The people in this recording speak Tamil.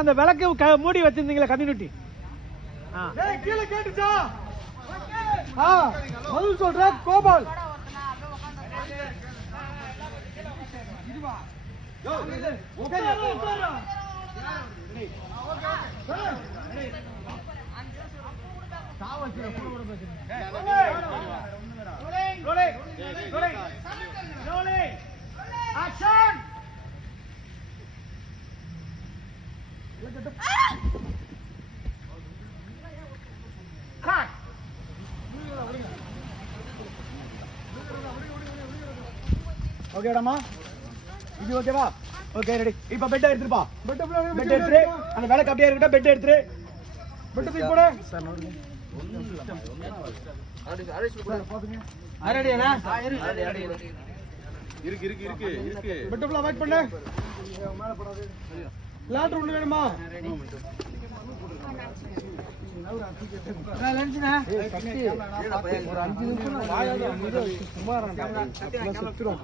அந்த விளக்கு மூடி வச்சிருந்தீங்களா கம்யூனிட்டி கீழே கேட்டுச்சா பதில் சொல்ற கோபால் ஓகேடாமா இது ஓகேவா ஓகே ரெடி இப்ப பெட் எடுத்துப்பா பெட் எடுத்து அந்த விளக்கு அப்படியே இருக்கட்டும் பெட் எடுத்து பெட் தூக்கி போடு சார் நோடுங்க அரடியானா இருக்கு இருக்கு இருக்கு இருக்கு பெட் ஃபுல்லா வெயிட் பண்ணு மேல போடாதே லாட்டர் ஒண்ணு வேணுமா லஞ்ச்னா ஒரு 5 நிமிஷம் வாயால சுமாரா கேமரா செத்துறோம்